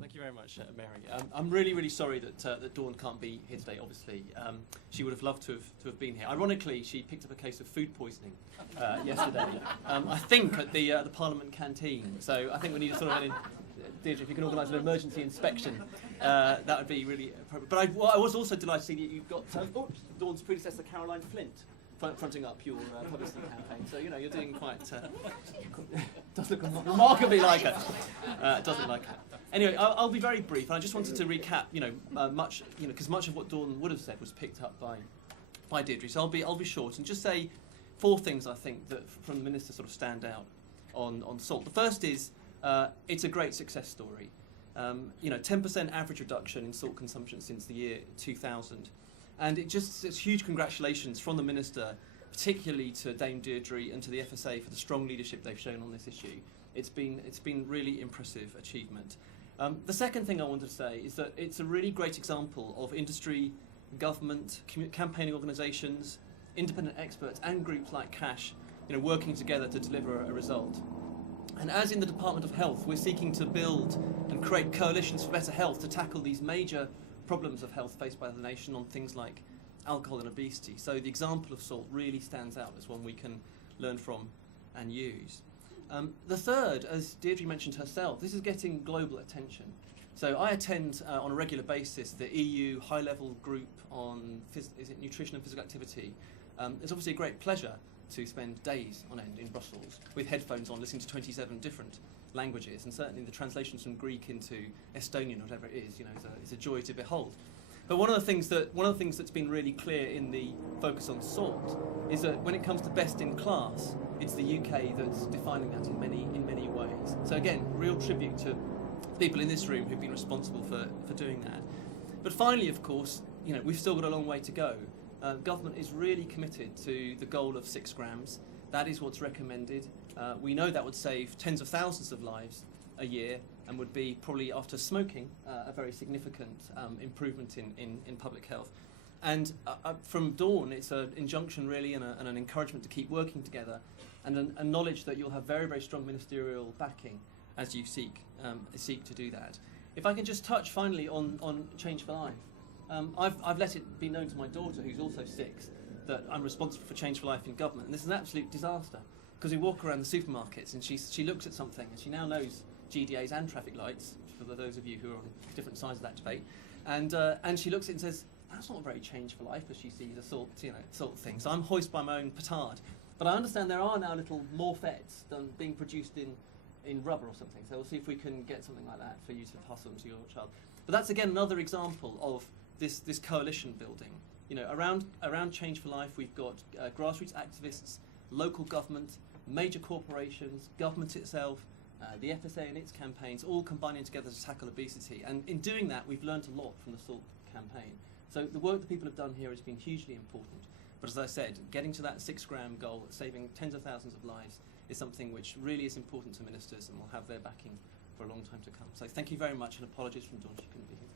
Thank you very much, Mary. I'm really, really sorry that Dawn can't be here today, obviously. She would have loved to have been here. Ironically, she picked up a case of food poisoning yesterday, I think at the Parliament canteen. So I think we need a sort of Deirdre, if you can organise an emergency inspection, that would be really appropriate. But I was also delighted to see that you've got Dawn's predecessor, Caroline Flint, fronting up your publicity campaign. So, you're doing quite... does look remarkably like her. Doesn't like her. Anyway, I'll be very brief. I just wanted to recap, much, because much of what Dawn would have said was picked up by Deirdre. So I'll be short and just say 4 things I think that from the Minister sort of stand out on salt. The first is it's a great success story. 10% average reduction in salt consumption since the year 2000. And it's huge congratulations from the Minister, particularly to Dame Deirdre and to the FSA for the strong leadership they've shown on this issue. It's been really impressive achievement. The second thing I want to say is that it's a really great example of industry, government, campaigning organisations, independent experts and groups like CASH working together to deliver a result. And as in the Department of Health, we're seeking to build and create coalitions for better health to tackle these major problems of health faced by the nation on things like alcohol and obesity. So the example of salt really stands out as one we can learn from and use. The third, as Deirdre mentioned herself, this is getting global attention. So I attend on a regular basis the EU high-level group on nutrition and physical activity. It's obviously a great pleasure to spend days on end in Brussels with headphones on, listening to 27 different languages, and certainly the translations from Greek into Estonian, whatever it is, is a joy to behold. But one of the things that's been really clear in the focus on salt is that when it comes to best in class, it's the UK that's defining that in many ways. So again, real tribute to people in this room who've been responsible for doing that. But finally, of course, we've still got a long way to go. Government is really committed to the goal of 6 grams. That is what's recommended. We know that would save tens of thousands of lives a year and would be probably, after smoking, a very significant improvement in public health. And from Dawn, it's an injunction really and an encouragement to keep working together and a knowledge that you'll have very, very strong ministerial backing as you seek to do that. If I can just touch finally on Change for Life. I've let it be known to my daughter, who's also 6, that I'm responsible for Change for Life in government, and this is an absolute disaster because we walk around the supermarkets and she looks at something and she now knows GDAs and traffic lights, for those of you who are on different sides of that debate, and she looks at it and says, that's not very Change for Life, as she sees a salt thing. So I'm hoist by my own petard. But I understand there are now little morphets being produced in rubber or something, so we'll see if we can get something like that for you to pass on to your child. But that's again another example of this coalition building. Around Change for Life, we've got grassroots activists, local government, major corporations, government itself, the FSA and its campaigns, all combining together to tackle obesity. And in doing that, we've learned a lot from the SALT campaign. So the work that people have done here has been hugely important. But as I said, getting to that 6-gram goal, saving tens of thousands of lives, is something which really is important to ministers and will have their backing for a long time to come. So thank you very much, and apologies from Dawn, she couldn't be here.